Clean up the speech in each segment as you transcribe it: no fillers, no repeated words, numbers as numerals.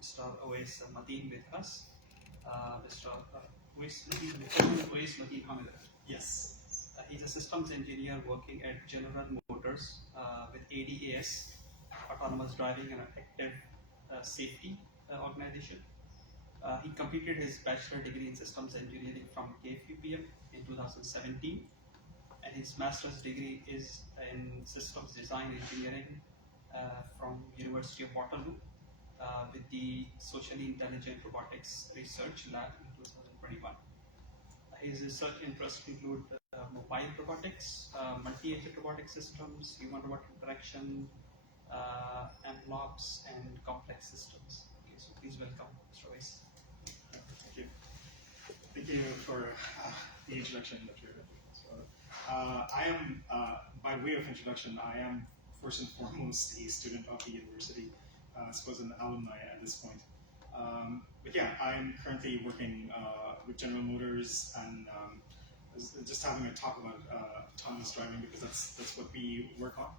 Mr. Owais Mateen with us. Mr. Owais Mateen Hamid. Yes. He's a systems engineer working at General Motors with ADAS, Autonomous Driving and Active Safety organization. He completed his bachelor degree in systems engineering from KFUPM in 2017, and his master's degree is in systems design engineering from University of Waterloo with the Socially Intelligent Robotics Research Lab in 2021. His research interests include mobile robotics, multi-agent robotic systems, human-robot interaction, analogs, and complex systems. Okay, so please welcome Mr. Owais. Thank you. Thank you for the introduction that you're doing. So, I am, by way of introduction, I am first and foremost a student of the university, I suppose an alumni at this point. But yeah, I'm currently working with General Motors and just having a talk about autonomous driving because that's what we work on.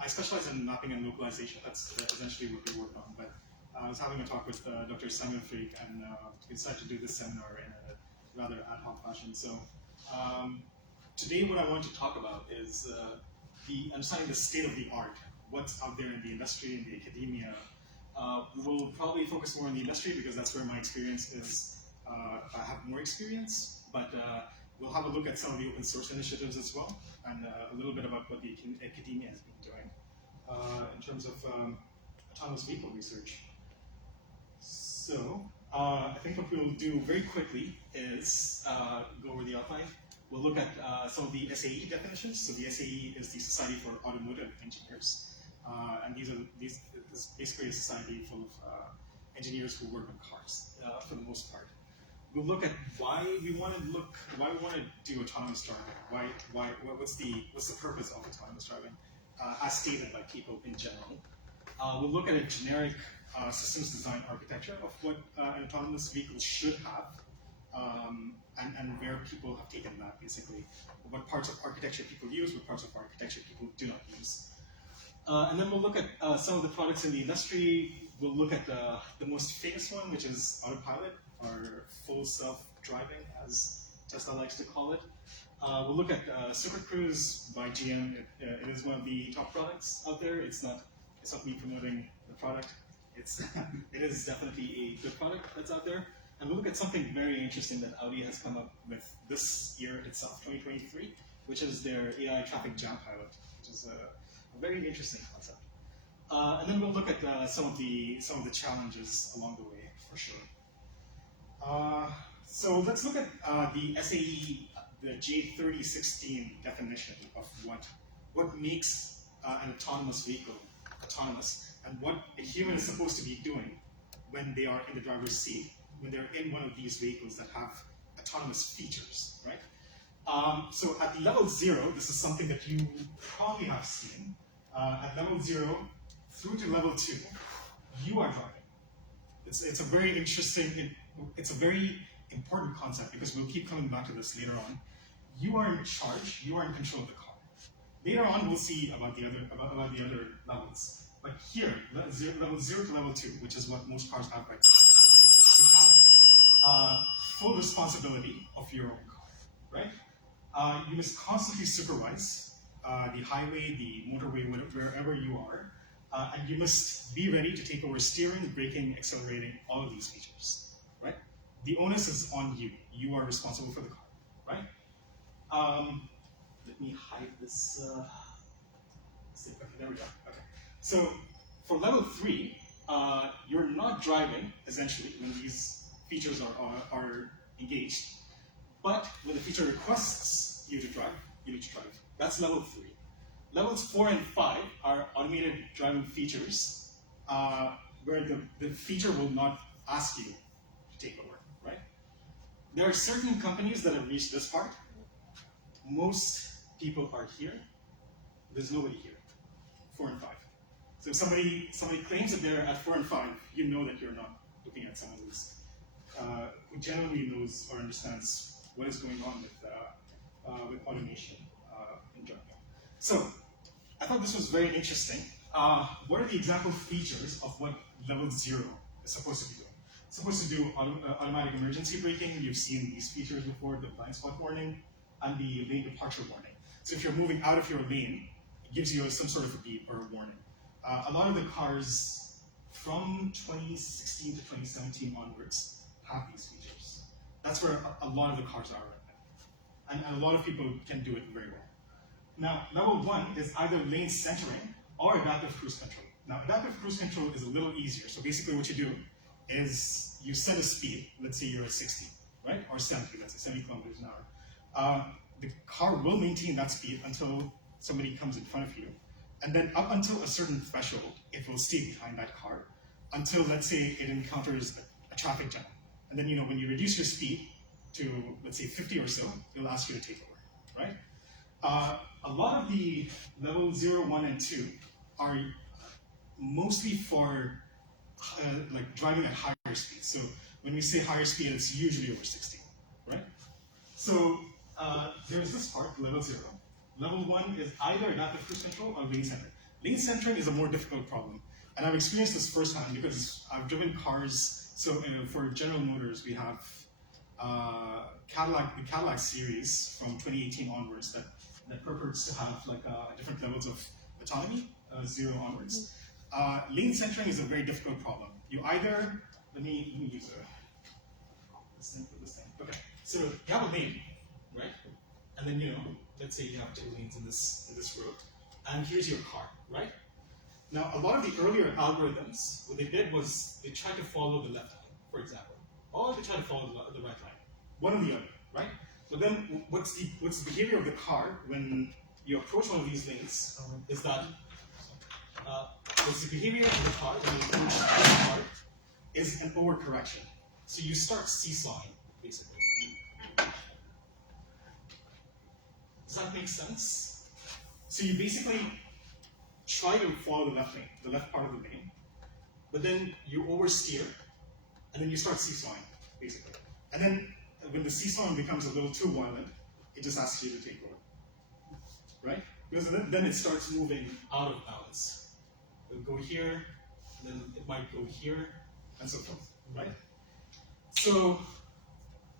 I specialize in mapping and localization. That's essentially what we work on. But I was having a talk with Dr. Simon Freak, and we decided to do this seminar in a rather ad hoc fashion. So today, what I want to talk about is the understanding the state of the art, what's out there in the industry, in the academia. We'll probably focus more on the industry because that's where my experience is. I have more experience, but we'll have a look at some of the open source initiatives as well, and a little bit about what the academia has been doing in terms of autonomous vehicle research. So I think what we'll do very quickly is go over the outline. We'll look at some of the SAE definitions. So the SAE is the Society for Automotive Engineers. And this is basically a society full of engineers who work on cars for the most part. We'll look at why we want to do autonomous driving. What's the purpose of autonomous driving, as stated by people in general. We'll look at a generic systems design architecture of what an autonomous vehicle should have, and where people have taken that basically. What parts of architecture people use, what parts of architecture people do not use. And then we'll look at some of the products in the industry. We'll look at the most famous one, which is Autopilot, or full self-driving, as Tesla likes to call it. We'll look at Super Cruise by GM. It is one of the top products out there. It's not me promoting the product. It is definitely a good product that's out there. And we'll look at something very interesting that Audi has come up with this year itself, 2023, which is their AI traffic jam pilot, which is a very interesting concept. And then we'll look at some of the challenges along the way, for sure. So let's look at the SAE, the J3016 definition of what makes an autonomous vehicle autonomous, and what a human is supposed to be doing when they are in the driver's seat, when they're in one of these vehicles that have autonomous features, right? So at level 0, this is something that you probably have seen. At level 0 through to level 2, you are driving. It's a very interesting, it's a very important concept because we'll keep coming back to this later on. You are in charge, you are in control of the car. Later on, we'll see about the other levels. But here, level 0 to level 2, which is what most cars have right now, you have full responsibility of your own car, right? You must constantly supervise the highway, the motorway, wherever you are, and you must be ready to take over steering, braking, accelerating, all of these features, right? The onus is on you. You are responsible for the car, right? Let me hide this. Okay, there we go. Okay. So for level 3, you're not driving, essentially, when these features are engaged, but when the feature requests you to drive, you need to drive. That's level 3. Levels 4 and 5 are automated driving features, where the feature will not ask you to take over, right? There are certain companies that have reached this part. Most people are here. There's nobody here. 4 and 5. So if somebody claims that they're at 4 and 5, you know that you're not looking at someone who genuinely knows or understands what is going on with automation in driving. So I thought this was very interesting. What are the example features of what level 0 is supposed to be doing. It's supposed to do automatic emergency braking. You've seen these features before, the blind spot warning and the lane departure warning. So if you're moving out of your lane, it gives you some sort of a beep or a warning. A lot of the cars from 2016 to 2017 onwards have these features. That's where a lot of the cars are right now. And a lot of people can do it very well. Now, level 1 is either lane centering or adaptive cruise control. Now, adaptive cruise control is a little easier. So basically what you do is you set a speed, let's say you're at 60, right? Or 70, let's say 70 kilometers an hour. The car will maintain that speed until somebody comes in front of you. And then up until a certain threshold, it will stay behind that car until, let's say, it encounters a traffic jam. And then, when you reduce your speed to, let's say, 50 or so, it'll ask you to take over, right? A lot of the level 0, 1, and 2 are mostly for like driving at higher speed. So when we say higher speed, it's usually over 60, right? So there's this part, level 0. Level 1 is either adaptive cruise control or lane centering. Lane centering is a more difficult problem. And I've experienced this firsthand because I've driven cars. So for General Motors, we have the Cadillac series from 2018 onwards that purports to have like different levels of autonomy, 0 onwards. Lane centering is a very difficult problem. You either, let me use this thing for this thing. Okay, so you have a lane, right? And then let's say you have 2 lanes in this road, and here's your car, right? Now, a lot of the earlier algorithms, what they did was they tried to follow the left line, for example, or they tried to follow the right line, one or the other, right? But then, what's the behavior of the car when you approach one of these lanes? Is that what's the behavior of the car when you approach the car is an overcorrection. So you start seesawing, basically. Does that make sense? So you basically try to follow the left lane, the left part of the lane, but then you oversteer, and then you start seesawing, basically. And then when the seesawing becomes a little too violent, it just asks you to take over, right? Because then it starts moving out of balance. It'll go here, then it might go here, and so forth, right? So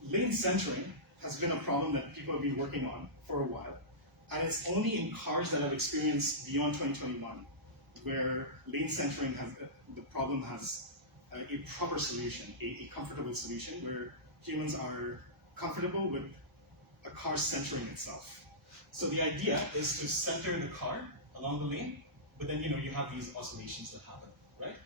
lane centering has been a problem that people have been working on for a while. And it's only in cars that have experienced beyond 2021 where lane centering the problem has a proper solution, a comfortable solution where humans are comfortable with a car centering itself. So the idea is to center the car along the lane, but then you have these oscillations that happen, right?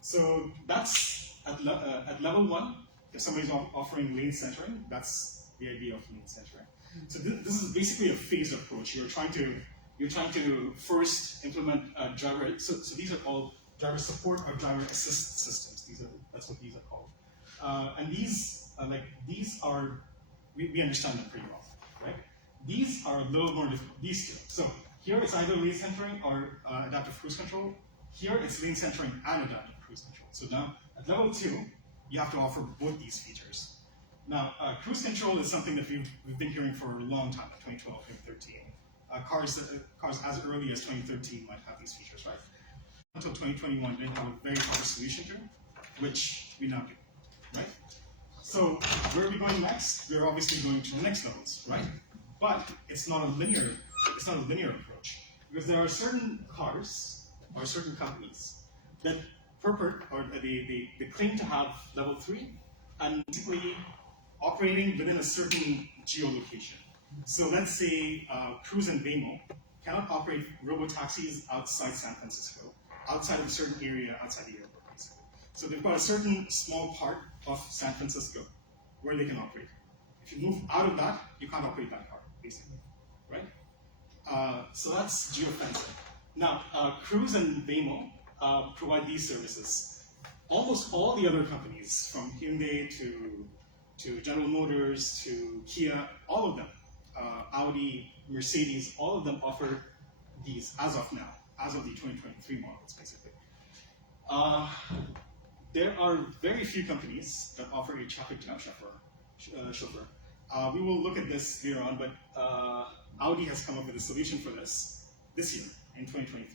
So that's at level 1. If somebody's offering lane centering, that's the idea of lane centering. So this is basically a phased approach. You're trying to first implement driver. So these are called driver support or driver assist systems. That's what these are called. And these are we understand them pretty well, right? These are a little more difficult. These two. So here it's either lane centering or adaptive cruise control. Here it's lane centering and adaptive cruise control. So now at level 2, you have to offer both these features. Now, cruise control is something that we've been hearing for a long time, 2012, 2013. Cars as early as 2013 might have these features, right? Until 2021, they didn't have a very proper solution to, which we now do, right? So, where are we going next? We're obviously going to the next levels, right? But it's not a linear approach, because there are certain cars or certain companies that purport or they claim to have level 3 and basically operating within a certain geolocation. So let's say Cruise and Waymo cannot operate robo-taxis outside San Francisco, outside of a certain area outside the airport, basically. So they've got a certain small part of San Francisco where they can operate. If you move out of that, you can't operate that car, basically, right? So that's geofencing. Now, Cruise and Waymo provide these services. Almost all the other companies, from Hyundai to General Motors to Kia, all of them, Audi, Mercedes, all of them offer these as of now, as of the 2023 models, basically. There are very few companies that offer a traffic jam chauffeur. We will look at this later on, but Audi has come up with a solution for this year, in 2023.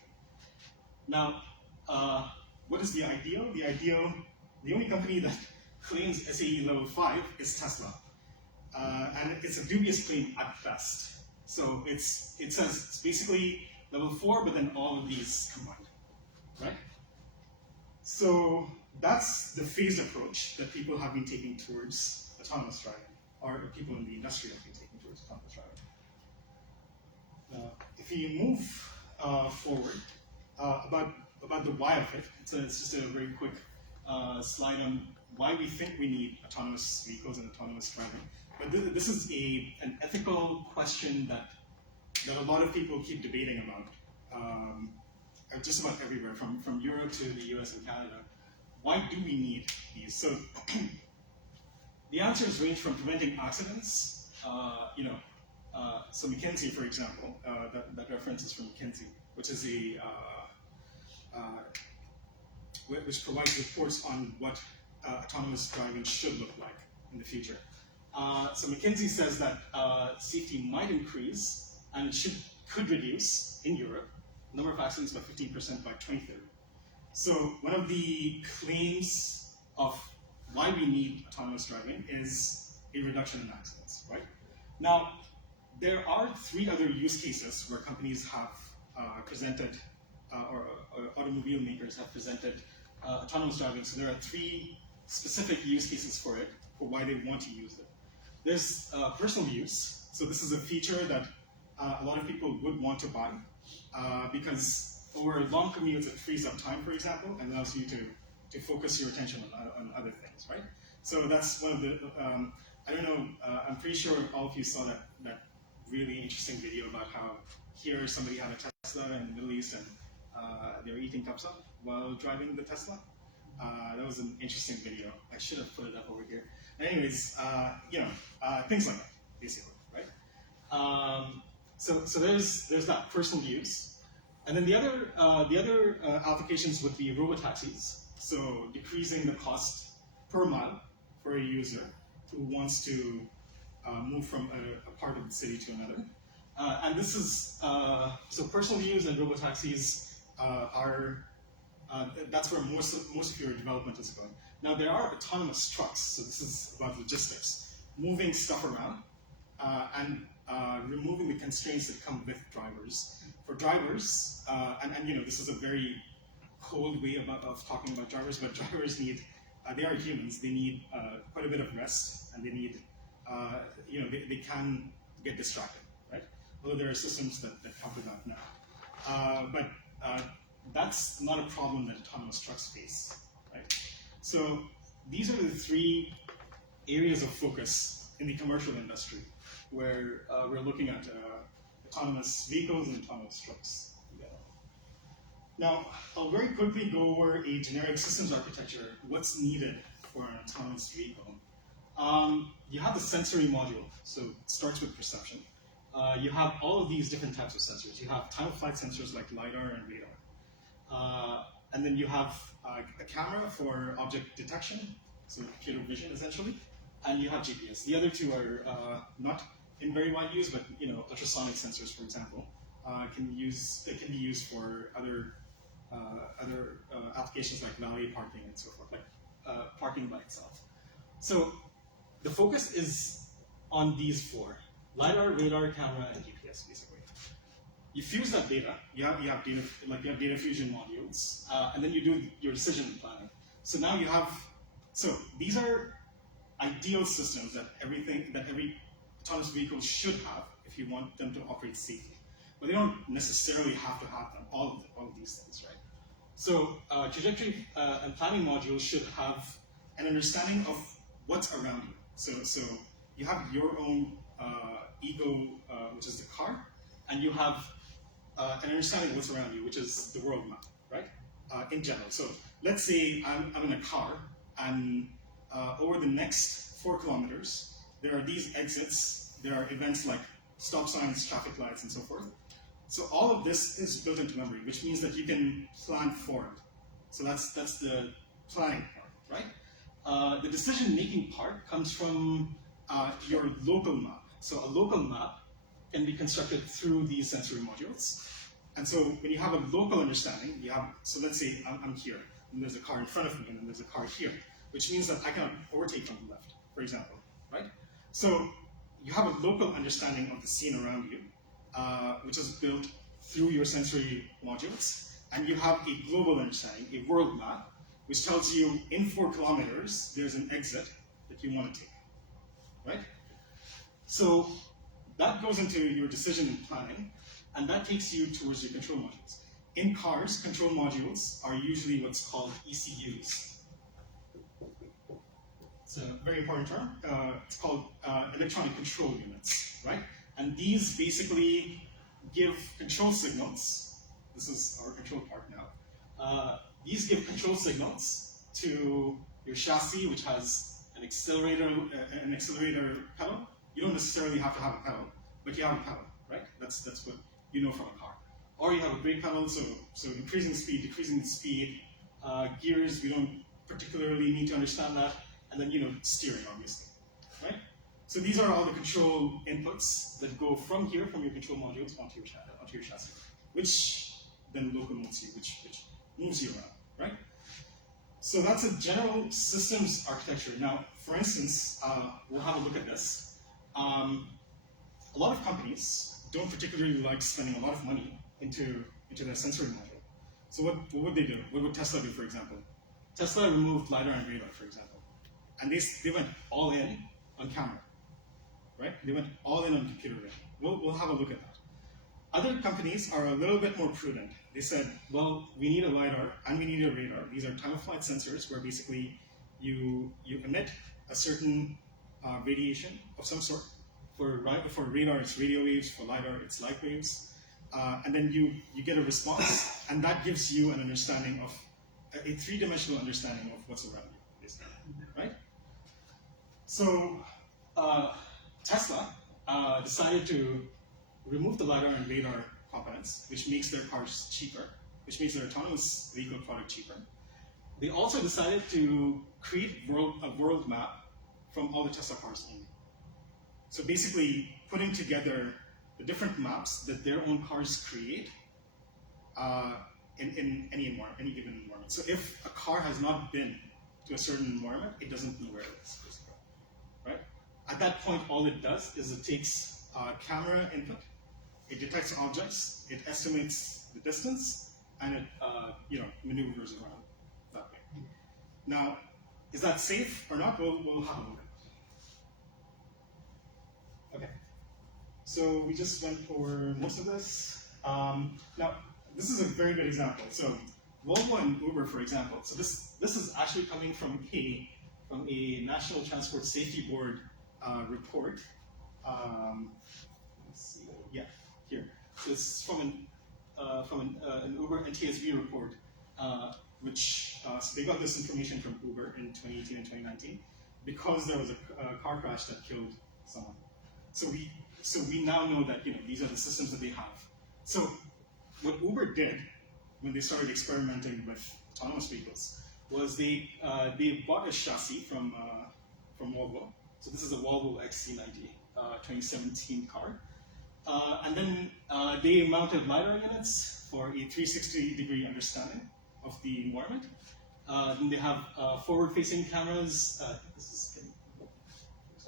Now, what is the ideal? The ideal The only company that claims SAE level 5 is Tesla. And it's a dubious claim at best. So it says it's basically level 4, but then all of these combined, right? So that's the phased approach that people have been taking towards autonomous driving, or people in the industry have been taking towards autonomous driving. If you move forward about the why of it, it's just a very quick slide on why we think we need autonomous vehicles and autonomous driving. But this is an ethical question that a lot of people keep debating about, just about everywhere, from Europe to the US and Canada. Why do we need these? So the answers range from preventing accidents, so McKinsey, for example, that reference is from McKinsey, which is which provides reports on what autonomous driving should look like in the future. So McKinsey says that safety might increase and it could reduce in Europe the number of accidents by 15% by 2030. So one of the claims of why we need autonomous driving is a reduction in accidents, right? Now, there are 3 other use cases where companies have presented, or automobile makers have presented autonomous driving. So there are 3 specific use cases for it, for why they want to use it. There's personal use. So this is a feature that a lot of people would want to buy because over long commutes it frees up time, for example, and allows you to focus your attention on other things, right? So that's one of the, I don't know, I'm pretty sure all of you saw that really interesting video about how here somebody had a Tesla in the Middle East and they were eating kapsa while driving the Tesla. That was an interesting video. I should have put it up over here. Anyways, things like that, basically, right? So there's that personal use, and then the other applications would be robotaxis. So decreasing the cost per mile for a user who wants to move from a part of the city to another. And this is so personal use and robotaxis are. That's where most of your development is going. Now there are autonomous trucks, so this is about logistics, moving stuff around and removing the constraints that come with drivers. For drivers, and this is a very cold way of talking about drivers, but drivers need, they are humans, they need quite a bit of rest, and they need, they can get distracted, right? Although there are systems that cover that now. But that's not a problem that autonomous trucks face, right? So these are the 3 areas of focus in the commercial industry where we're looking at autonomous vehicles and autonomous trucks. Now, I'll very quickly go over a generic systems architecture, what's needed for an autonomous vehicle. You have the sensory module, so it starts with perception. You have all of these different types of sensors. You have time-of-flight sensors like LiDAR and radar. And then you have a camera for object detection, so computer vision essentially, and you have GPS. The other 2 are not in very wide use, but ultrasonic sensors, for example, can be used for other applications like valet parking and so forth, like parking by itself. So the focus is on these 4: LiDAR, radar, camera, and GPS, basically. You fuse that data. You have data fusion modules, and then you do your decision planning. So now you have. So these are ideal systems that every autonomous vehicle should have if you want them to operate safely. But they don't necessarily have to have them. All of these things, right? So trajectory and planning modules should have an understanding of what's around you. So you have your own ego, which is the car, and you have an understanding of what's around you, which is the world map, right? In general. So let's say I'm in a car, and over the next 4 kilometers, there are these exits. There are events like stop signs, traffic lights, and so forth. So all of this is built into memory, which means that you can plan for it. So that's the planning part, right? The decision-making part comes from your local map. So a local map can be constructed through these sensory modules. And so when you have a local understanding, so let's say I'm here. and there's a car in front of me, and then there's a car here, which means that I cannot overtake from the left, for example, right? So you have a local understanding of the scene around you, which is built through your sensory modules, and you have a global understanding, a world map, which tells you in 4 kilometers, there's an exit that you want to take, right? So that goes into your decision and planning, and that takes you towards your control modules. In cars, control modules are usually what's called ECUs. It's a very important term. It's called electronic control units, right? And these basically give control signals. This is our control part now. These give control signals to your chassis, which has an accelerator pedal. You don't necessarily have to have a pedal, but you have a pedal, right? That's what you know from a car. Or you have a brake pedal, so increasing speed, decreasing speed, gears, we don't particularly need to understand that, and then steering, obviously, right? So these are all the control inputs that go from here, from your control modules, onto your chassis, which then locomotes you, which moves you around, right? So that's a general systems architecture. Now, for instance, we'll have a look at this. A lot of companies don't particularly like spending a lot of money into their sensory module. So what would they do? What would Tesla do, for example? Tesla removed LiDAR and radar, for example. And they went all in on camera, right? They went all in on computer vision. We'll have a look at that. Other companies are a little bit more prudent. They said, well, we need a LiDAR and we need a radar. These are time-of-flight sensors where basically you emit a certain radiation of some sort. For radar, it's radio waves. For LiDAR, it's light waves. And then you get a response, and that gives you an understanding of, a 3-dimensional understanding of what's around you, basically, right? So Tesla decided to remove the LiDAR and radar components, which makes their cars cheaper, which makes their autonomous vehicle product cheaper. They also decided to create a world map from all the Tesla cars only. So basically, putting together the different maps that their own cars create in any given environment. So if a car has not been to a certain environment, it doesn't know where it is, basically, right? At that point, all it does is it takes camera input, it detects objects, it estimates the distance, and it maneuvers around that way. Now, is that safe or not? We'll have a look. Okay, so we just went over most of this. Now, this is a very good example. So Volvo and Uber, for example. So this is actually coming from a National Transport Safety Board report. Let's see. Yeah, here. So this is from an Uber NTSB report, which so they got this information from Uber in 2018 and 2019 because there was a car crash that killed someone. So we now know that these are the systems that they have. So what Uber did when they started experimenting with autonomous vehicles was they bought a chassis from Volvo. So this is a Volvo XC90 2017 car, and then they mounted LiDAR units for a 360-degree understanding of the environment. Then they have forward-facing cameras. I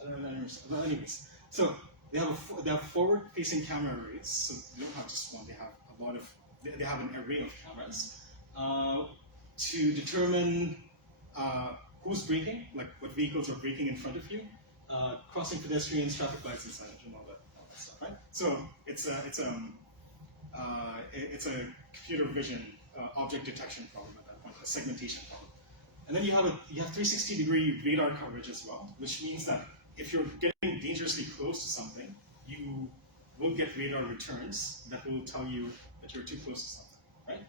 don't understand. Well, anyways. So they have forward-facing camera arrays. So they don't have just one; they have a lot of. They have an array of cameras to determine who's braking, like what vehicles are braking in front of you, crossing pedestrians, traffic lights, and signage, and all that stuff, right? So it's a computer vision object detection problem at that point, a segmentation problem. And then you have 360-degree radar coverage as well, which means that if you're getting dangerously close to something, you will get radar returns that will tell you that you're too close to something, right?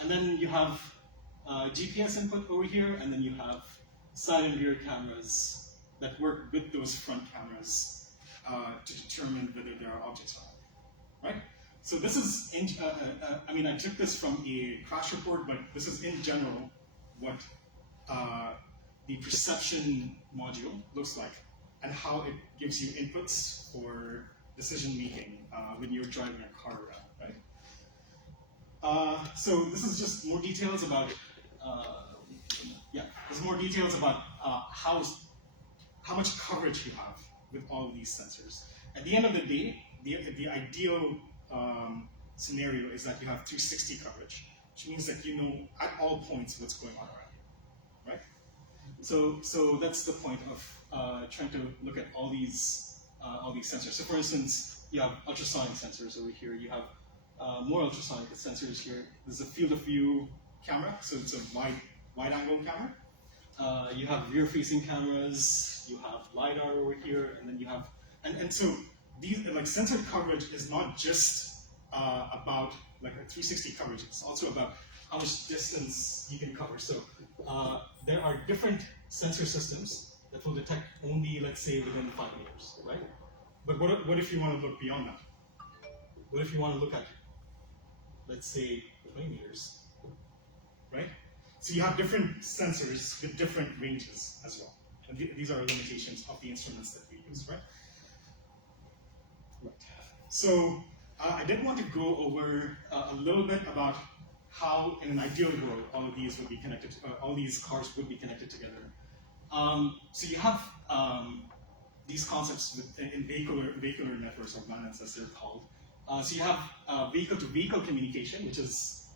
And then you have GPS input over here, and then you have side and rear cameras that work with those front cameras to determine whether there are objects around, right? So this is, I took this from a crash report, but this is in general what the perception module looks like and how it gives you inputs for decision making when you're driving a car around, right? So this is just more details about there's more details about how much coverage you have with all of these sensors. At the end of the day, the ideal scenario is that you have 360 coverage, which means that you know at all points what's going on around you, right? So that's the point of trying to look at all these sensors. So for instance, you have ultrasonic sensors over here. You have more ultrasonic sensors here. There's a field of view camera, so it's a wide angle camera. You have rear facing cameras. You have LiDAR over here, and then you have and so these like sensor coverage is not just about like a 360 coverage. It's also about how much distance you can cover. So there are different sensor systems that will detect only, let's say, within 5 meters, right? But what if you want to look beyond that? What if you want to look at, let's say, 20 meters, right? So you have different sensors with different ranges as well. And these are limitations of the instruments that we use, right? Right. So I did want to go over a little bit about how, in an ideal world, all of these would be connected. All these cars would be connected together. So you have these concepts in vehicular networks, or VANETs as they're called. So you have vehicle-to-vehicle communication, which is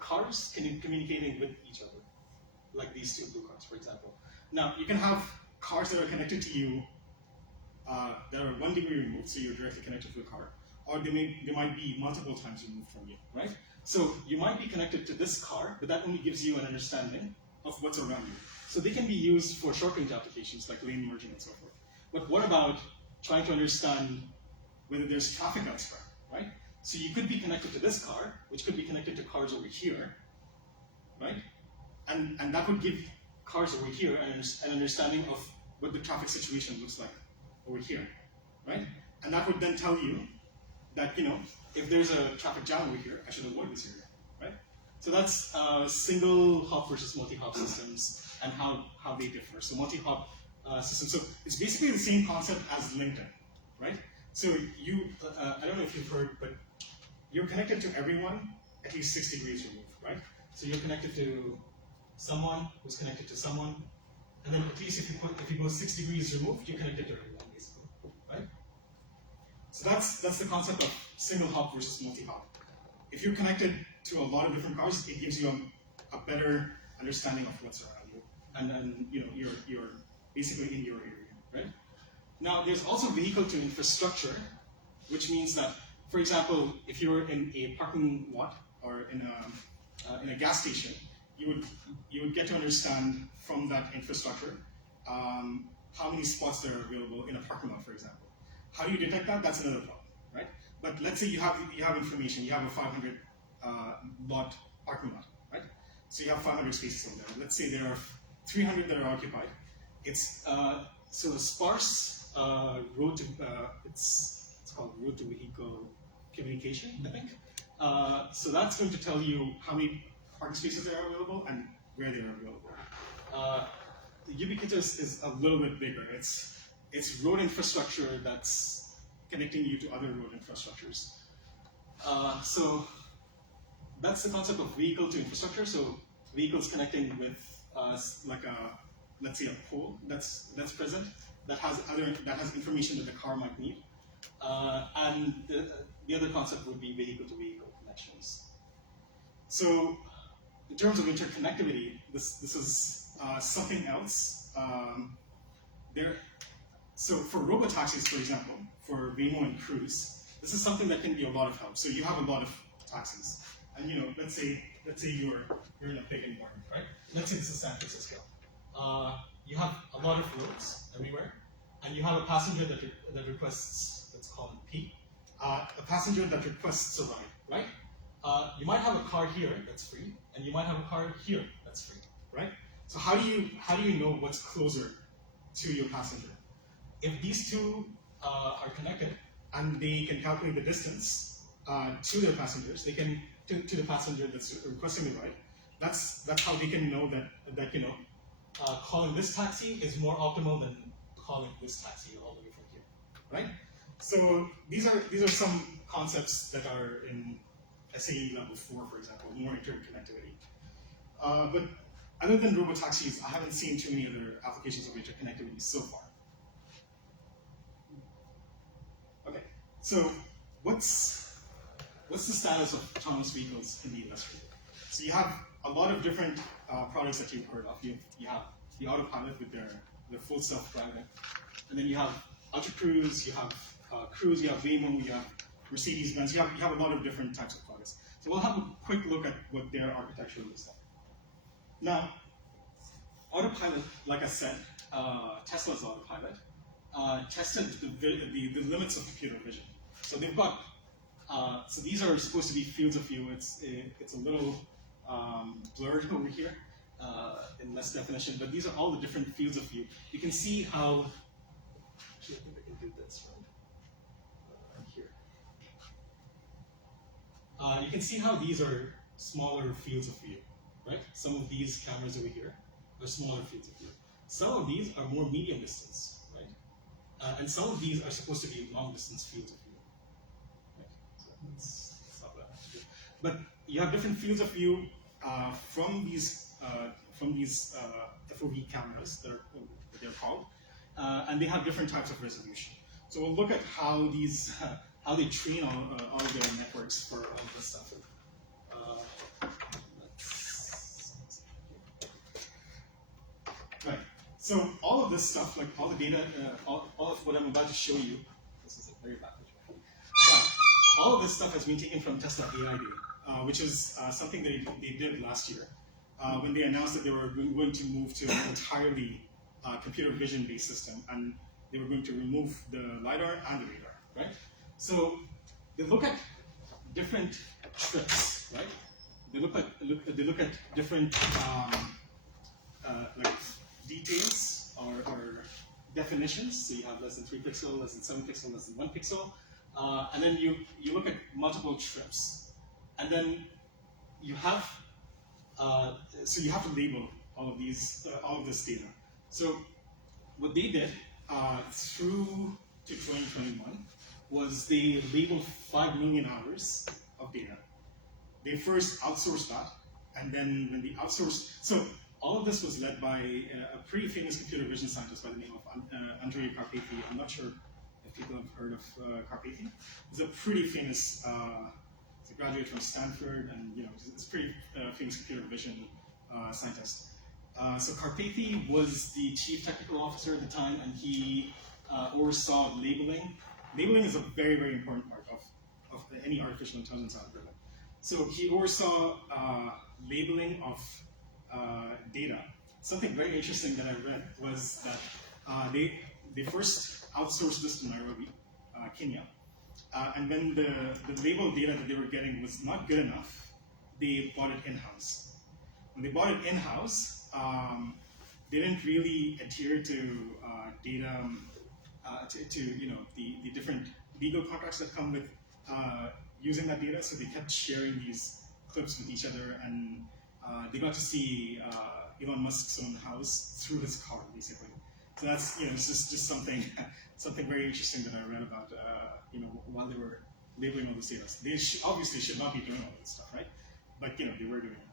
cars communicating with each other, like these two blue cars, for example. Now you can have cars that are connected to you that are 1 degree removed, so you're directly connected to the car, or they might be multiple times removed from you, right? So you might be connected to this car, but that only gives you an understanding of what's around you. So they can be used for short-range applications like lane merging and so forth. But what about trying to understand whether there's traffic elsewhere, right? So you could be connected to this car, which could be connected to cars over here, right? And that would give cars over here an understanding of what the traffic situation looks like over here, right? And that would then tell you that, if there's a traffic jam over here, I should avoid this area, right? So that's single hop versus multi-hop systems and how they differ. So multi-hop systems, so it's basically the same concept as LinkedIn, right? So I don't know if you've heard, but you're connected to everyone at least 6 degrees removed, right? So you're connected to someone who's connected to someone, and then at least if you go 6 degrees removed, you're connected to everyone, basically, right? So that's the concept of single hop versus multi-hop. If you're connected to a lot of different cars, it gives you a better understanding of what's around you, and then you're basically in your area, right? Now there's also vehicle to infrastructure, which means that, for example, if you're in a parking lot or in a gas station, you would get to understand from that infrastructure how many spots there are available in a parking lot, for example. How do you detect that? That's another problem, right? But let's say you have information. You have a 500 lot parking lot, right? So you have 500 spaces in there. Let's say there are 300 that are occupied. It's so the sparse road to it's called road to vehicle communication, I think. So that's going to tell you how many parking spaces there are available and where they are available. The ubiquitous is a little bit bigger. It's road infrastructure that's connecting you to other road infrastructures. So that's the concept of vehicle to infrastructure. So vehicles connecting with let's say a pole that's present that has information that the car might need. And the other concept would be vehicle to vehicle connections. So in terms of interconnectivity, this is something else. So for robotaxis, for example, for Waymo and Cruise, this is something that can be a lot of help. So you have a lot of taxis, and let's say you're in a big environment, right? Let's say this is San Francisco. You have a lot of roads everywhere, and you have a passenger that requests, let's call him P, a passenger that requests a ride, right? You might have a car here that's free, and you might have a car here that's free, right? So how do you know what's closer to your passenger? If these two are connected and they can calculate the distance to their passengers, they can to the passenger that's requesting the ride. That's how they can know that calling this taxi is more optimal than calling this taxi all the way from here, right? So these are some concepts that are in SAE level 4, for example, monitoring connectivity. But other than robotaxis, I haven't seen too many other applications of interconnectivity so far. Okay, so what's the status of autonomous vehicles in the industry? So you have a lot of different products that you've heard of. You have the Autopilot with their full self-driving, and then you have Ultra Cruise, you have Cruise, you have Waymo, you have Mercedes-Benz, you have a lot of different types of products. So we'll have a quick look at what their architecture looks like. Now, Autopilot, like I said, Tesla's Autopilot, tested the limits of computer vision. So they've got, so these are supposed to be fields of view. It's a little blurred over here in less definition, but these are all the different fields of view. You can see how, actually I think I can do this right here. You can see how these are smaller fields of view, right? Some of these cameras over here are smaller fields of view. Some of these are more medium distance, right? And some of these are supposed to be long distance fields of view. Right? So that's not what I have to do. But you have different fields of view from these FOV cameras that they're called, and they have different types of resolution. So we'll look at how these how they train all of their networks for all of this stuff. Right. So all of this stuff, like all the data, all of what I'm about to show you, this is a very bad picture. But all of this stuff has been taken from Tesla AI data, which is something that they did last year when they announced that they were going to move to an entirely computer vision-based system, and they were going to remove the LiDAR and the radar, right? So they look at different trips, right? They look at different like details or definitions. So you have less than 3 pixels, less than 7 pixels, less than 1 pixel, and then you look at multiple trips, and then you have so you have to label all of this data. So what they did through to 2021 was they labeled 5 million hours of data. They first outsourced that, and then when they outsourced, so all of this was led by a pretty famous computer vision scientist by the name of Andrej Karpathy. I'm not sure if people have heard of Karpathy. He's a pretty famous, he's a graduate from Stanford, and he's a pretty famous computer vision scientist. So Karpathy was the chief technical officer at the time, and he oversaw labeling. Labeling is a very, very important part of any artificial intelligence algorithm. So he oversaw labeling of data. Something very interesting that I read was that they first outsourced this to Nairobi, Kenya, and when the labeled data that they were getting was not good enough, they bought it in-house. When they bought it in-house, they didn't really adhere to data, the different legal contracts that come with using that data. So they kept sharing these clips with each other, and they got to see Elon Musk's own house through his car, basically. So that's it's just something very interesting that I read about while they were labeling all this data. They obviously should not be doing all this stuff, right? But they were doing it.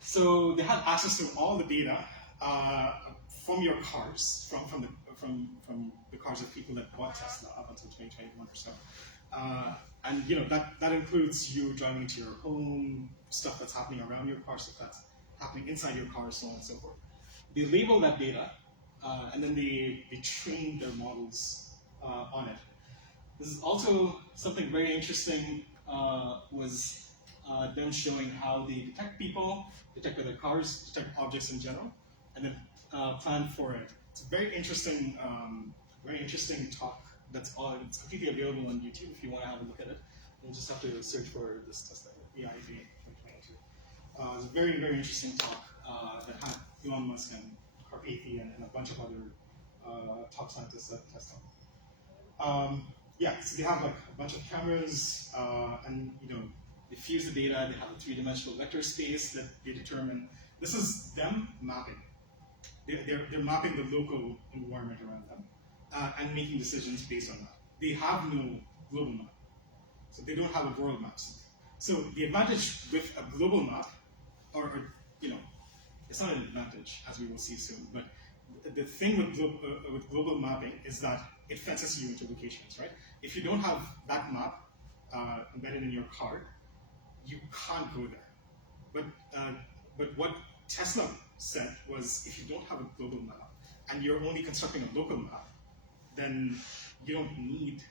So they had access to all the data from your cars, from the cars of people that bought Tesla up until 2021 or so. And that includes you driving to your home, stuff that's happening around your car, stuff that's happening inside your car, so on and so forth. They label that data, and then they train their models on it. This is also something very interesting, was them showing how they detect people, detect other cars, detect objects in general, and then plan for it. It's a very interesting talk. It's completely available on YouTube if you want to have a look at it. You just have to search for this Tesla AI Day 2022. It's a very, very interesting talk that had Elon Musk and Karpathy and a bunch of other top scientists at Tesla. So they have like a bunch of cameras, and they fuse the data. They have a 3-dimensional vector space that they determine. This is them mapping. They're mapping the local environment around them and making decisions based on that. They have no global map, so they don't have a world map. So the advantage with a global map, or you know, it's not an advantage, as we will see soon, but the thing with global mapping is that it fences you into locations, right? If you don't have that map embedded in your car, you can't go there. But what Tesla said was, if you don't have a global map and you're only constructing a local map, then you don't need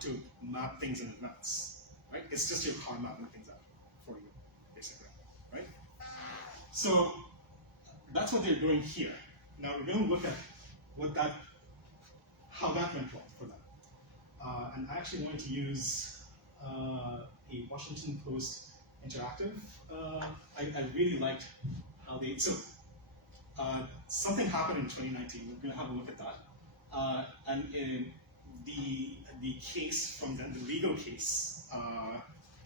to map things in advance, right? It's just your car mapping things out for you, basically, right? So that's what they're doing here. Now we're going to look at how that went wrong for them. And I actually wanted to use a Washington Post interactive. I really liked how they, something happened in 2019. We're going to have a look at that. And in the case from then, the legal case,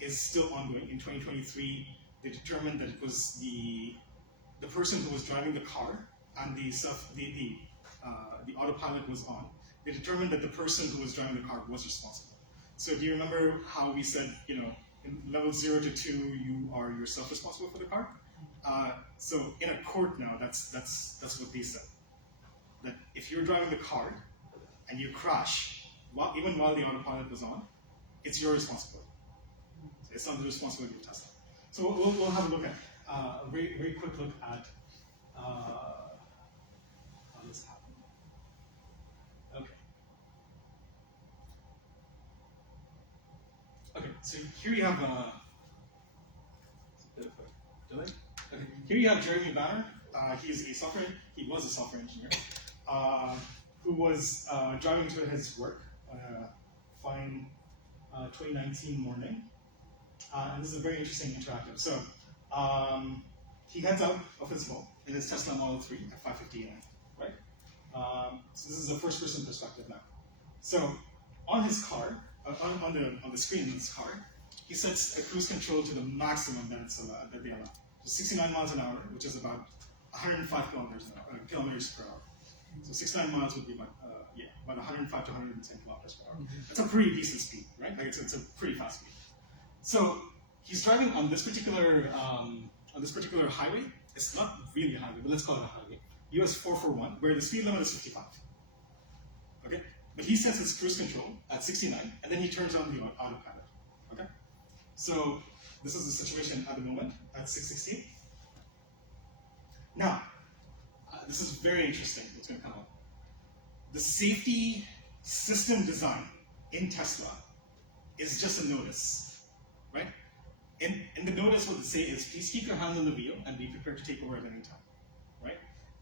is still ongoing. In 2023, they determined that it was the person who was driving the car and the autopilot was on. They determined that the person who was driving the car was responsible. So do you remember how we said, you know, in level 0 to 2, you are yourself responsible for the car? So in a court now, that's what they said. That if you're driving the car and you crash, even while the autopilot was on, it's your responsibility. It's not the responsibility of Tesla. So we'll have a look at a very, very quick look at how this happened. Okay. Okay, so here you have delay. Okay, here you have Jeremy Banner. He was a software engineer who was driving to his work on a fine 2019 morning. And this is a very interesting interactive. So he heads out of his home in his Tesla Model 3 at 5:50 a.m. Right? So this is a first-person perspective now. So on his car, on the screen in his car, he sets a cruise control to the maximum that they allow. So 69 miles an hour, which is about 105 kilometers per hour. So 69 miles would be about 105 to 110 kilometers per hour. That's a pretty decent speed, right? Like it's a pretty fast speed. So he's driving on this particular highway. It's not really a highway, but let's call it a highway. US 441, where the speed limit is 55. Okay, but he sets his cruise control at 69, and then he turns on the autopilot. Okay, so this is the situation at the moment at 6:16. Now, this is very interesting. What's going to come up? The safety system design in Tesla is just a notice, right? In the notice, what they say is, please keep your hand on the wheel and be prepared to take over at any time, right?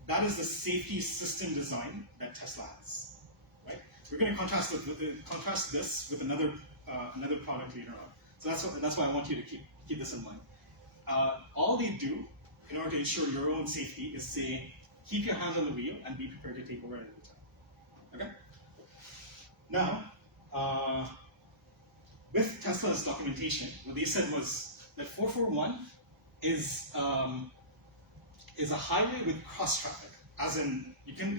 That is the safety system design that Tesla has, right? We're going to contrast this with another product later on. So that's why I want you to keep this in mind. All they do in order to ensure your own safety is say, keep your hand on the wheel and be prepared to take over at any time. Okay? Now, with Tesla's documentation, what they said was that 441 is a highway with cross traffic, as in you can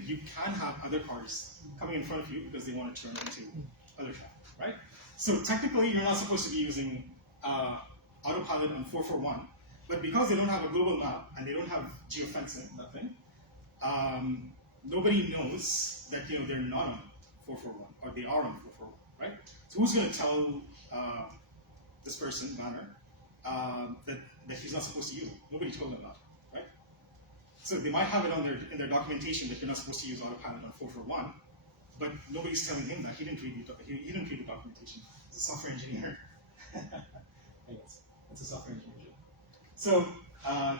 have other cars coming in front of you because they want to turn into other traffic, right? So technically, you're not supposed to be using autopilot on 441, but because they don't have a global map and they don't have geofencing, nothing, nobody knows that they're not on 441 or they are on 441, right? So who's going to tell this person, Banner, that he's not supposed to use it? Nobody told them that, right? So they might have it in their documentation that you're not supposed to use autopilot on 441, but nobody's telling him that. He didn't read the documentation. He's a software engineer. Anyways, that's a software engineer. So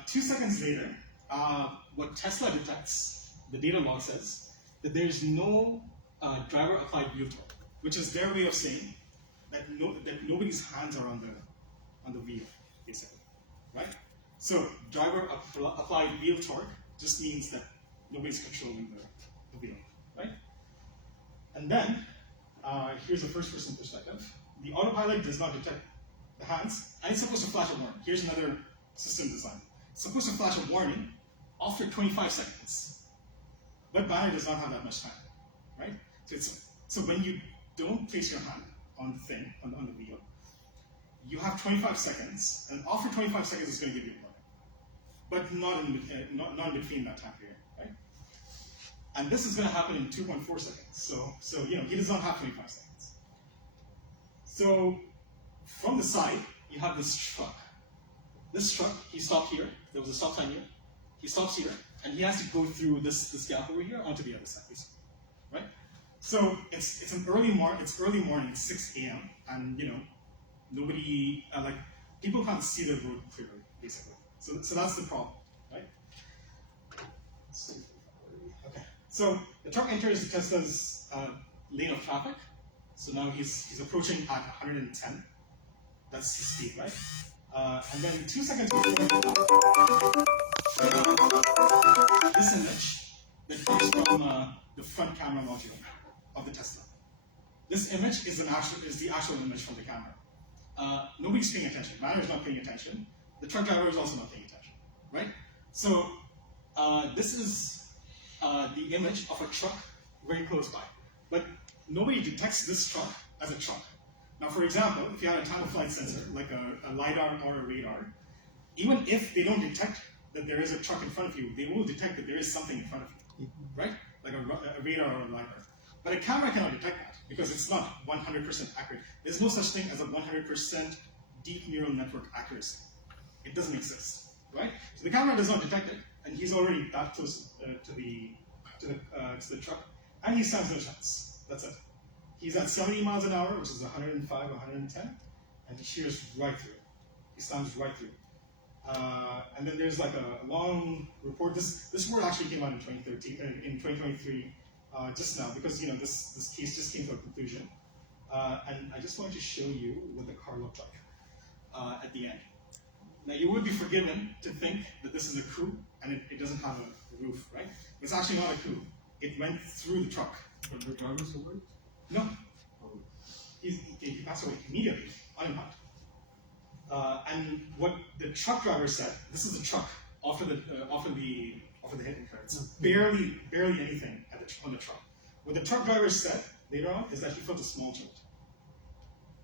2 seconds later, what Tesla detects, the data log says that there's no driver applied wheel torque, which is their way of saying that nobody's hands are on the wheel, basically, right? So driver applied wheel torque just means that nobody's controlling the wheel, right? And then here's a first-person perspective. The autopilot does not detect the hands, and it's supposed to flash a warning. Here's another system design. It's supposed to flash a warning after 25 seconds, but Banner does not have that much time, right? So when you don't place your hand on the thing, on the wheel, you have 25 seconds, and after 25 seconds, it's going to give you a warning, but not in between that time period, right? And this is going to happen in 2.4 seconds. So he does not have 25 seconds. So from the side, you have this truck. This truck, he stopped here. There was a stop sign here. He stops here, and he has to go through this gap over here onto the other side, basically, right? So it's early morning. It's 6 a.m. and nobody people can't see the road clearly, basically. So that's the problem, right? Okay. So the truck enters Tesla's lane of traffic. So now he's approaching at 110. That's his speed, right? And then 2 seconds before this image that comes from the front camera module of the Tesla. This image is the actual image from the camera. Nobody's paying attention. Manor is not paying attention. The truck driver is also not paying attention, right? So this is the image of a truck very close by, but nobody detects this truck as a truck. Now, for example, if you had a time-of-flight sensor, like a LiDAR or a radar, even if they don't detect that there is a truck in front of you, they will detect that there is something in front of you, right? Like a radar or a LiDAR. But a camera cannot detect that because it's not 100% accurate. There's no such thing as a 100% deep neural network accuracy. It doesn't exist, right? So the camera does not detect it, and he's already that close to the truck, and he stands no chance. That's it. He's at 70 miles an hour, which is 105, 110, and he shears right through. He slams right through. And then there's like a long report. This report actually came out in 2023, just now, because this case just came to a conclusion. And I just wanted to show you what the car looked like at the end. Now you would be forgiven to think that this is a coupe and it doesn't have a roof, right? It's actually not a coupe. It went through the truck. But the driver survived? No. Oh. He passed away immediately on impact. And what the truck driver said, this is the truck after the hit. It's barely anything on the truck. What the truck driver said later on is that he felt a small jolt.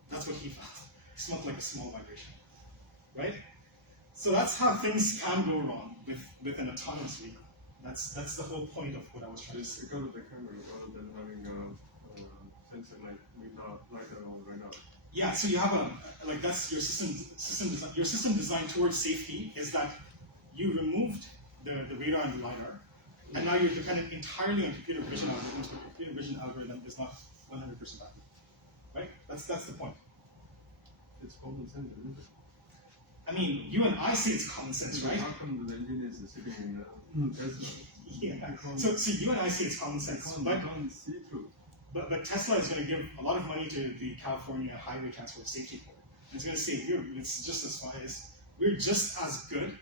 That's what he felt. It smelled like a small vibration, right? So that's how things can go wrong with an autonomous vehicle. That's the whole point of what I was trying to say. Because of the camera rather than having a sensor like LiDAR or radar. Yeah, so you have that's your system design. Your system design towards safety is that you removed the radar and the LiDAR, and now you're dependent entirely on computer vision algorithms, but computer vision algorithm is not 100% accurate, right? That's the point. It's common sense, isn't it? I mean, you and I say it's common sense, right? How come the engineers are sitting in the Tesla? Yeah. So you and I say it's common sense, They can't see through. But Tesla is going to give a lot of money to the California Highway Transport Safety Board. And it's going to say, it's just as far as we're just as good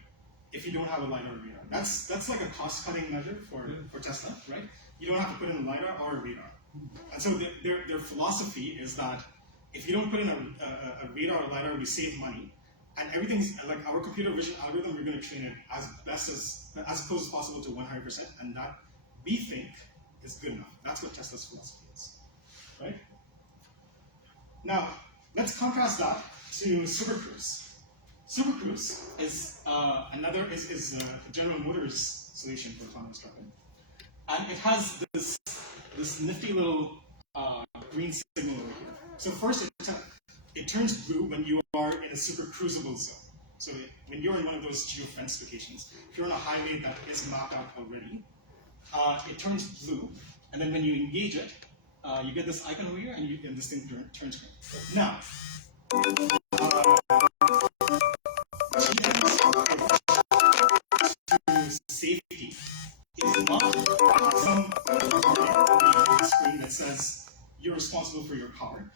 if you don't have a LiDAR or radar. That's like a cost-cutting measure for Tesla, right? You don't have to put in a LiDAR or a radar. And so their philosophy is that if you don't put in a radar or LiDAR, we save money. And everything's like our computer vision algorithm, we're going to train it as close as possible to 100%, and that we think is good enough. That's what Tesla's philosophy is, right? Now, let's contrast that to Super Cruise. Super Cruise is General Motors' solution for autonomous driving, and it has this nifty little green signal over here. So first, it turns blue when you are in a super cruisable zone. So when you're in one of those geo-fenced locations, if you're on a highway that is mapped out already, it turns blue, and then when you engage it, you get this icon over here, and this thing turns green. Now, safety is not some screen that says you're responsible for your car.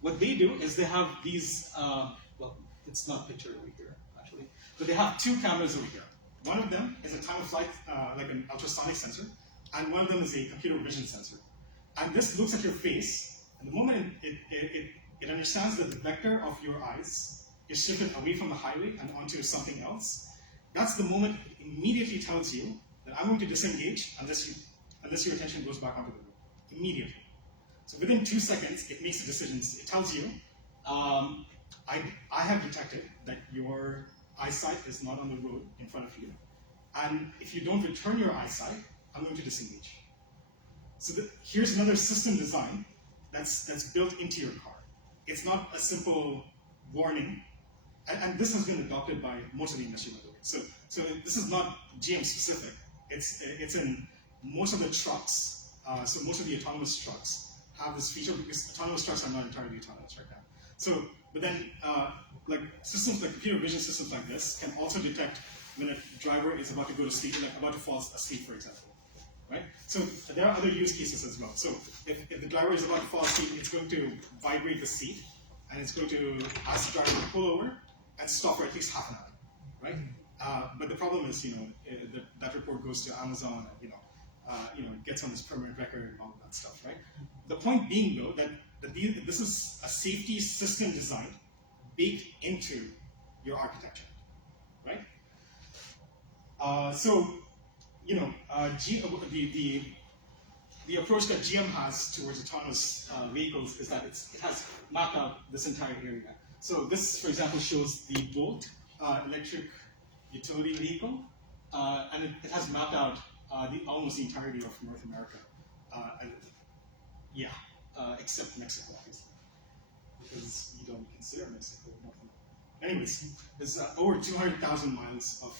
What they do is they have these, well, it's not pictured over here, actually, but they have two cameras over here. One of them is a time-of-flight, like an ultrasonic sensor, and one of them is a computer vision sensor. And this looks at your face, and the moment it understands that the vector of your eyes is shifted away from the highway and onto something else, that's the moment it immediately tells you that I'm going to disengage unless your attention goes back onto the road. Immediately. So within 2 seconds, it makes the decisions. It tells you, I have detected that your eyesight is not on the road in front of you, and if you don't return your eyesight, I'm going to disengage. So here's another system design that's built into your car. It's not a simple warning, and this has been adopted by most of the industry, by the way. So this is not GM specific. It's in most of the trucks. So most of the autonomous trucks have this feature, because autonomous trucks are not entirely autonomous right now. So, but then like systems like computer vision systems like this can also detect when a driver is about to go to sleep, like about to fall asleep, for example. Right? So there are other use cases as well. So if the driver is about to fall asleep, it's going to vibrate the seat, and it's going to ask the driver to pull over and stop for at least half an hour, right? But the problem is, that report goes to Amazon, and it gets on this permanent record and all that stuff, right? The point being, though, that this is a safety system design baked into your architecture, right? The approach that GM has towards autonomous vehicles is that it has mapped out this entire area. So this, for example, shows the Bolt electric utility vehicle, and it has mapped out almost the entirety of North America. Except Mexico, obviously, because you don't consider Mexico North America. Anyways, there's over 200,000 miles of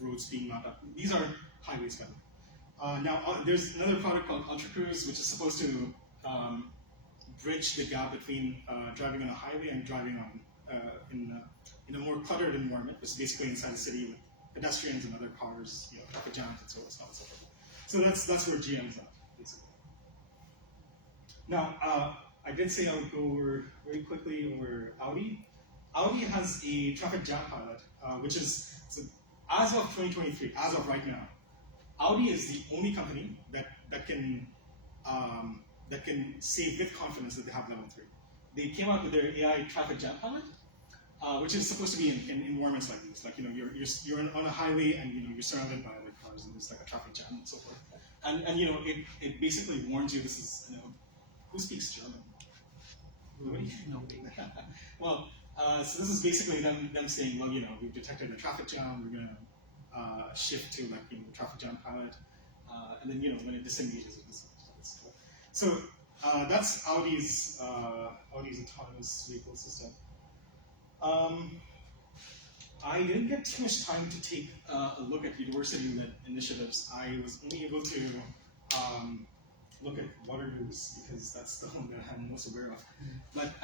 roads being mapped out. These are highways, by the way. Now, there's another product called Ultra Cruise, which is supposed to bridge the gap between driving on a highway and driving on in a more cluttered environment, which is basically inside a city with pedestrians and other cars, traffic jams, and so on and so forth. So that's where GM's at, basically. Now, I did say I would go over very quickly over Audi. Audi has a traffic jam pilot, which is, so as of 2023, as of right now, Audi is the only company that can say with confidence that they have level 3. They came out with their AI traffic jam pilot, which is supposed to be in environments like these. Like you're on a highway and you're surrounded by other cars and there's like a traffic jam and so forth. And it basically warns you. This is who speaks German? Nobody. Nobody. Well, so this is basically them saying, well, we've detected a traffic jam. We're gonna shift to the traffic jam pilot, and then when it disengages, it disengages. So that's Audi's autonomous vehicle system. I didn't get too much time to take a look at university-led initiatives. I was only able to look at Waterloo's because that's the one that I'm most aware of. But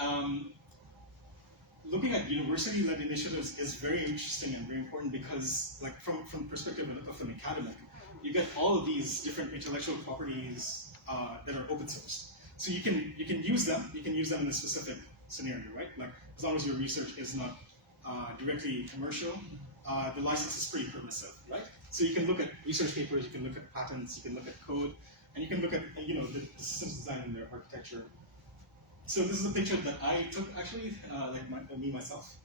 looking at university-led initiatives is very interesting and very important because, from the perspective of an academic, you get all of these different intellectual properties that are open source. So you can use them. You can use them in a specific scenario, right? Like as long as your research is not directly commercial, the license is pretty permissive, right? So you can look at research papers, you can look at patents, you can look at code, and you can look at the systems design and their architecture. So this is a picture that I took actually, myself,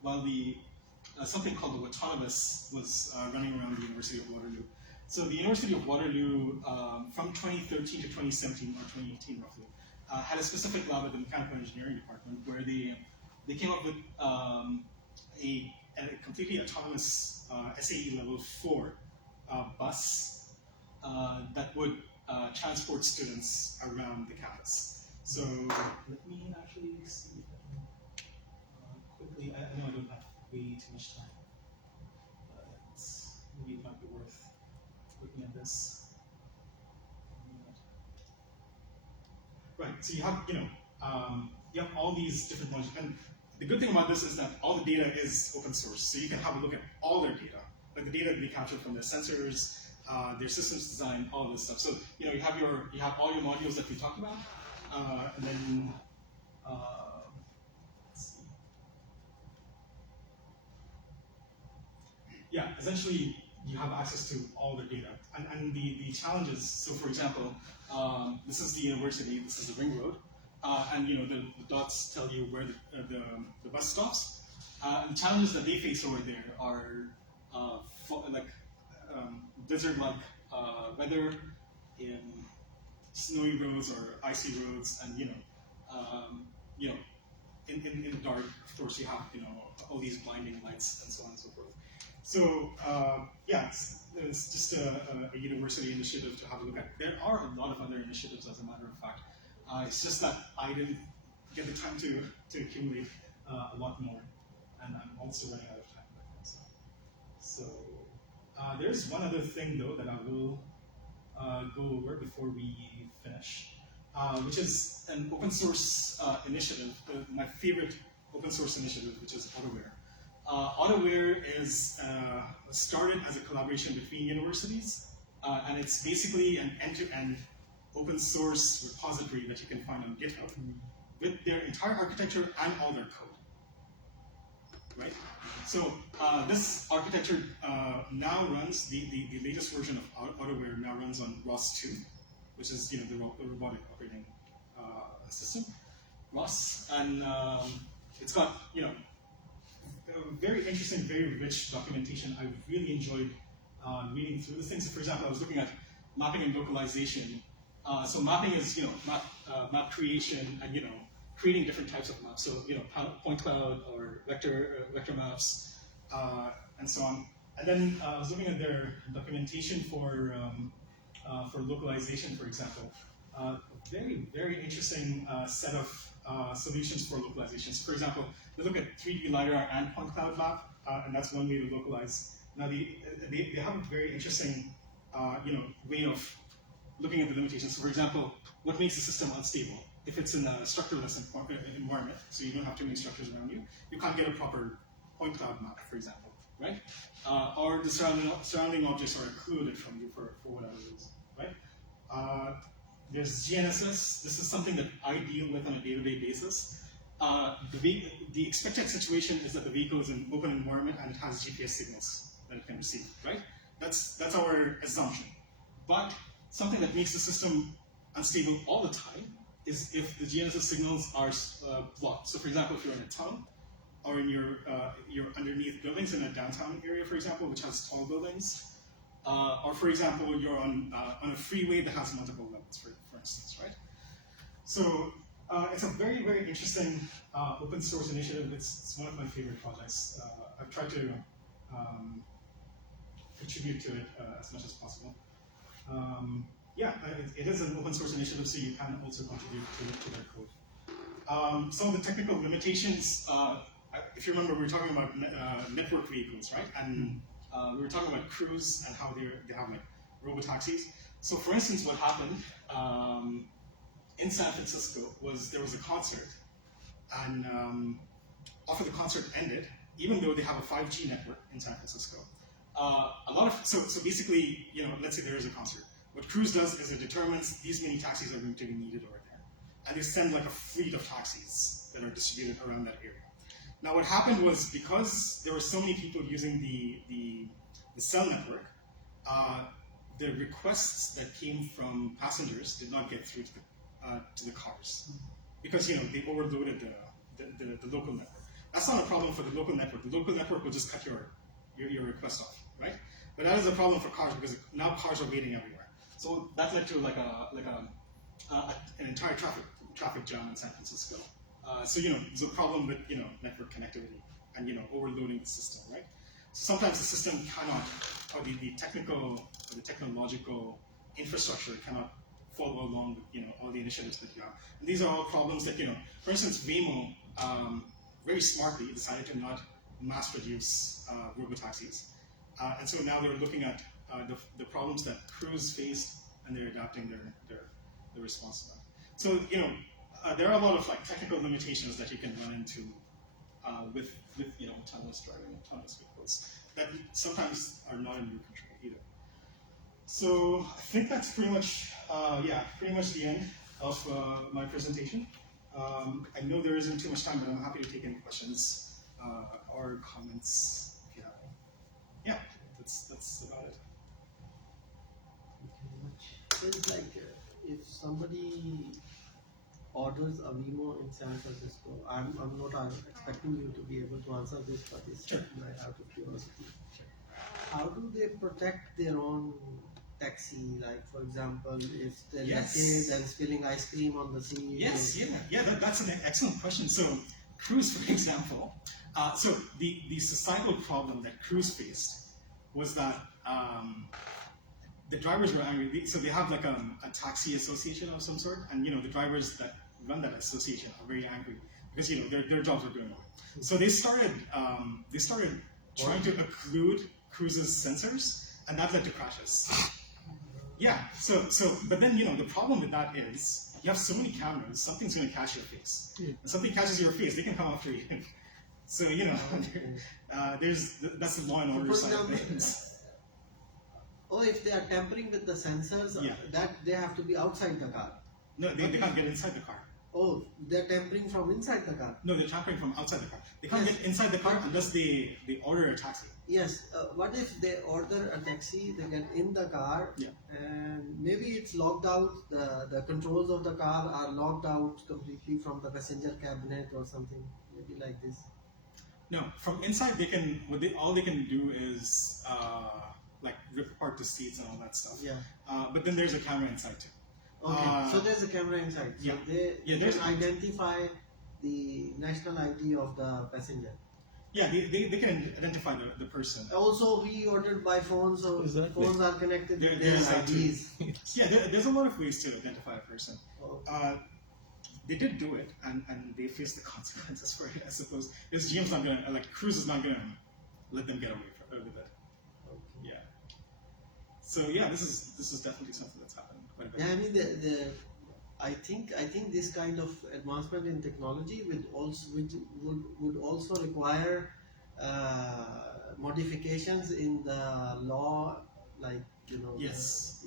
while something called the Autonomous was running around the University of Waterloo. So the University of Waterloo, from 2013 to 2017 or 2018 roughly, had a specific lab at the mechanical engineering department where they came up with a completely autonomous SAE level 4 bus that would transport students around the campus. So let me actually see if I can quickly. I know I don't have way too much time. Maybe it might be worth looking at this. Right. So you have all these different ones, and the good thing about this is that all the data is open source, so you can have a look at all their data, like the data that we captured from their sensors, their systems design, all of this stuff. So you have all your modules that we talked about, and then let's see. Yeah, essentially you have access to all the data, and the challenges. So for example, this is the university, this is the ring road. And the dots tell you where the bus stops. And the challenges that they face over there are blizzard-like weather, in snowy roads or icy roads, and in the dark, of course, you have all these blinding lights and so on and so forth. So yeah, it's just a university initiative to have a look at. There are a lot of other initiatives, as a matter of fact. It's just that I didn't get the time to accumulate a lot more, and I'm also running out of time right now. So there's one other thing though that I will go over before we finish, which is an open source initiative, my favorite open source initiative, which is Autoware. Autoware is started as a collaboration between universities, and it's basically an end-to-end open source repository that you can find on GitHub with their entire architecture and all their code. Right? So this architecture now runs, the latest version of Autoware now runs on ROS 2, which is the robotic operating system, ROS, and it's got very interesting, very rich documentation. I really enjoyed reading through the things. So for example, I was looking at mapping and localization. So mapping is map creation and creating different types of maps. So point cloud or vector maps and so on. And then I was looking at their documentation for localization, for example. Very, very interesting set of solutions for localization. So for example, they look at 3D LiDAR and point cloud map, and that's one way to localize. Now they have a very interesting way of looking at the limitations. So for example, what makes the system unstable? If it's in a structureless environment, so you don't have too many structures around you, you can't get a proper point cloud map, for example, right? Or the surrounding objects are occluded from you for whatever reason, right? There's GNSS. This is something that I deal with on a day-to-day basis. The expected situation is that the vehicle is in an open environment and it has GPS signals that it can receive, right? That's our assumption. But something that makes the system unstable all the time is if the GNSS signals are blocked. So for example, if you're in a town, or in you're underneath buildings in a downtown area, for example, which has tall buildings, or for example, you're on a freeway that has multiple levels, for instance, right? So it's a very, very interesting open source initiative. It's one of my favorite projects. I've tried to contribute to it as much as possible. Yeah, it is an open source initiative, so you can also contribute to their code. Some of the technical limitations, if you remember, we were talking about network vehicles, right? And we were talking about Cruise and how they have like robotaxis. So for instance, what happened in San Francisco was there was a concert, and after the concert ended, even though they have a 5G network in San Francisco, so basically, let's say there is a concert. What Cruise does is it determines these many taxis are going to be needed over there, and they send like a fleet of taxis that are distributed around that area. Now, what happened was because there were so many people using the cell network, the requests that came from passengers did not get through to the cars because they overloaded the local network. That's not a problem for the local network. The local network will just cut your request off, right? But that is a problem for cars because now cars are waiting everywhere. So that led to an entire traffic jam in San Francisco. So there's a problem with network connectivity and overloading the system, right? So sometimes the system cannot, or the technical or the technological infrastructure cannot follow along with all the initiatives that you have. And these are all problems that for instance, Waymo very smartly decided to not mass produce robotaxis, and so now they're looking at the problems that Cruise faced, and they're adapting their response to that. So there are a lot of technical limitations that you can run into with autonomous driving, autonomous vehicles that sometimes are not in your control either. So I think that's pretty much the end of my presentation. I know there isn't too much time, but I'm happy to take any questions or comments if you have any. Yeah, that's about it. So it's like if somebody orders a Waymo in San Francisco, I'm not expecting you to be able to answer this, but it's Sure. out of curiosity. How do they protect their own taxi? Like, for example, if they're Yes. let's say they're spilling ice cream on the scene. Yes, yeah, that's an excellent question. So Cruise, for example, so the societal problem that Cruise faced was that the drivers were angry. So they have like a taxi association of some sort, and the drivers that run that association are very angry because their jobs are going away. So they started trying to occlude Cruise's sensors, and that led to crashes. Yeah. So but then the problem with that is you have so many cameras, something's going to catch your face. When something catches your face, they can come after you. So that's the law and order side of things. Oh, if they are tampering with the sensors, that they have to be outside the car. No, they can't get inside the car. Oh, they're tampering from inside the car. No, they're tampering from outside the car. They can't get inside the car unless they order a taxi. Yes. What if they order a taxi, they get in the car, and maybe it's locked out, the controls of the car are locked out completely from the passenger cabinet or something, maybe like this. No, from inside all they can do is like rip apart the seats and all that stuff. Yeah. But then there's a camera inside too. Okay, so there's a camera inside. So they can identify the national ID of the passenger. Yeah, they can identify the person. Also, we ordered by phone, so phones are connected with their IDs. Yeah, there's a lot of ways to identify a person. Okay. They did do it, and they faced the consequences for it, I suppose. Because GM's not gonna, Cruise is not gonna let them get away with it. Okay. Yeah. So yeah, this is definitely something that's happened quite a bit. Yeah, I mean I think this kind of advancement in technology would also require modifications in the law, like Yes.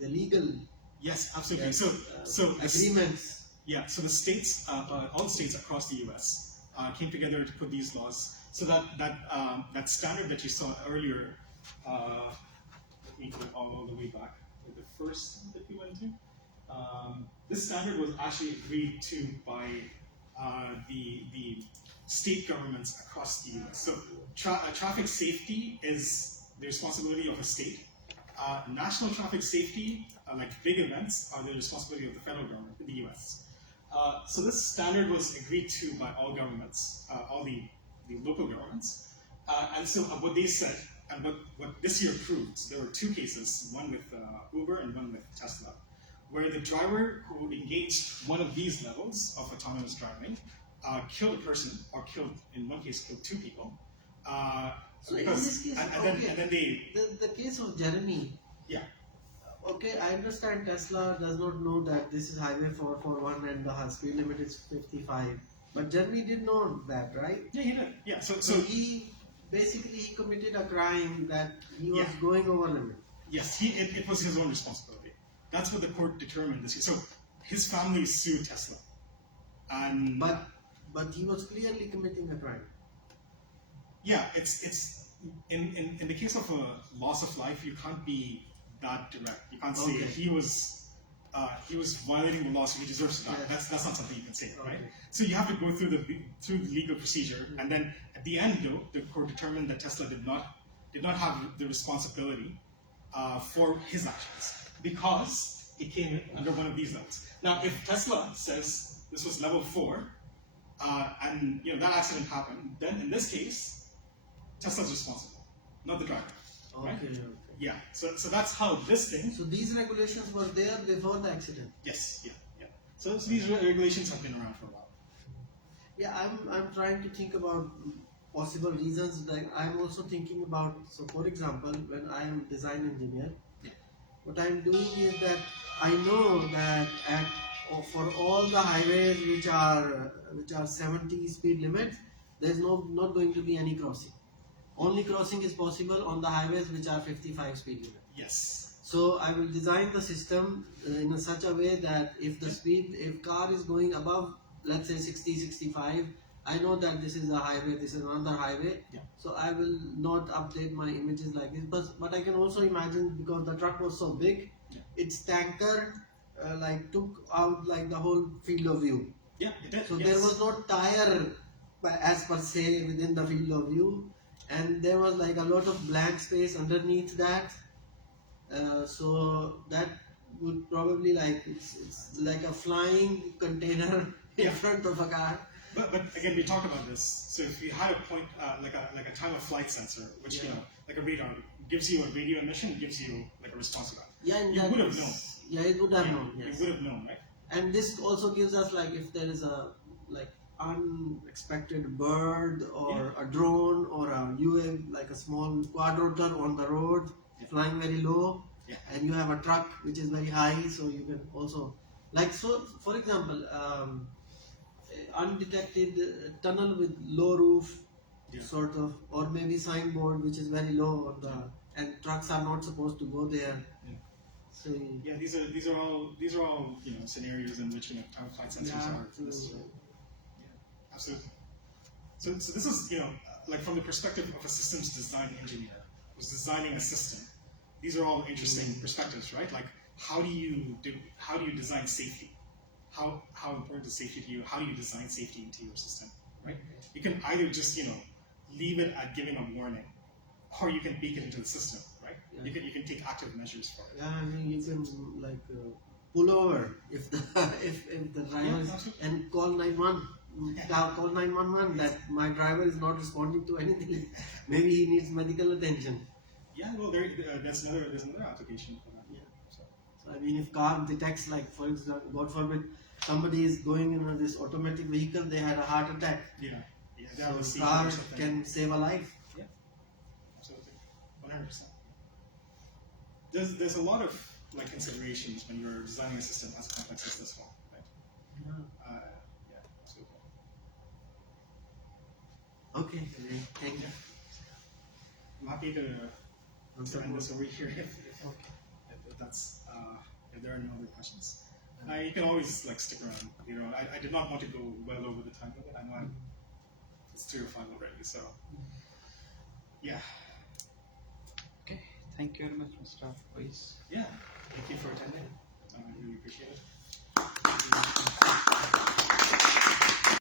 the legal. Yes, absolutely. Yes, So agreements. Yeah, so the states, all the states across the U.S. Came together to put these laws. So that standard that you saw earlier, let me go all the way back to the first that we went to. This standard was actually agreed to by the state governments across the U.S. So traffic safety is the responsibility of a state. National traffic safety, like big events, are the responsibility of the federal government in the U.S. So this standard was agreed to by all governments, all the local governments. And so what they said, and what this year proved, so there were two cases, one with Uber and one with Tesla, where the driver who engaged one of these levels of autonomous driving killed a person, or in one case, killed two people. So in this case, and then they... The case of Jeremy. Yeah. Okay, I understand Tesla does not know that this is Highway 441 and the speed limit is 55. But Jeremy did know that, right? Yeah, he did. Yeah. So he basically committed a crime that he was going over limit. Yes, it was his own responsibility. That's what the court determined this year. So his family sued Tesla, and but he was clearly committing a crime. Yeah, it's in the case of a loss of life, you can't be that direct. You can't say he was violating the law, so he deserves to die. That's not something you can say, right? So you have to go through the legal procedure, and then at the end, though, the court determined that Tesla did not have the responsibility for his actions because it came under one of these levels. Now, if Tesla says this was level 4, and that accident happened, then in this case, Tesla's responsible, not the driver. Right? Okay. Yeah. So that's how this thing. So these regulations were there before the accident. Yes. Yeah. So these regulations have been around for a while. Yeah, I'm trying to think about possible reasons. Like I'm also thinking about. So for example, when I am design engineer, what I'm doing is that I know that for all the highways which are 70 speed limits, there's not going to be any crossing. Only crossing is possible on the highways which are 55 speed limit. Yes. So I will design the system in such a way that if car is going above, let's say 60, 65, I know that this is a highway, this is another highway. Yeah. So I will not update my images like this. But I can also imagine, because the truck was so big, its tanker took out the whole field of view. Yeah, it did. So there was no tire as per se within the field of view. And there was a lot of blank space underneath that, so that would probably it's like a flying container in front of a car. But again, we talked about this. So if you had a point like a time of flight sensor, which you know, like a radar, gives you a radio emission, gives you like a response to that. Yeah, and You that would have is- known. Yeah, it would have known. You Yes. would have known, right? And this also gives us like if there is a like unexpected bird or a drone or a UAV, like a small quadrotor on the road flying very low, Yeah. and you have a truck which is very high, so you can also like so. For example, undetected tunnel with low roof, Yeah. sort of, or maybe signboard which is very low on the, and trucks are not supposed to go there. Yeah. So Yeah, these are all you know scenarios in which you know time of flight sensors yeah, are necessary. Yeah, absolutely. So this is you know like from the perspective of a systems design engineer who's designing a system. These are all interesting perspectives, right? Like how do you design safety? How important is safety to you? How do you design safety into your system, right? You can either just you know leave it at giving a warning, or you can bake it into the system, right? Yeah. You can take active measures for it. Yeah, I mean you can like pull over if the if the driver is, absolutely. and call 911. Call 911 that my driver is not responding to anything. Maybe he needs medical attention. Yeah, well, there's another application for that. Yeah. So, So I mean, if car detects, like for example, God forbid, somebody is going in this automatic vehicle, they had a heart attack. yeah, they have a So seizure car or something. can save a life. Yeah, absolutely, 100%. There's a lot of like considerations when you're designing a system as complex as this one, right? Yeah. Yeah, absolutely. Okay. Thank you. I'm happy to end this over here if that's if there are no other questions. You can always like stick around. You know, I did not want to go well over the time limit. I know it's 3 or 5 already, so yeah. Okay, thank you very much, Mr. Owais. Yeah, thank you for attending. I really appreciate it.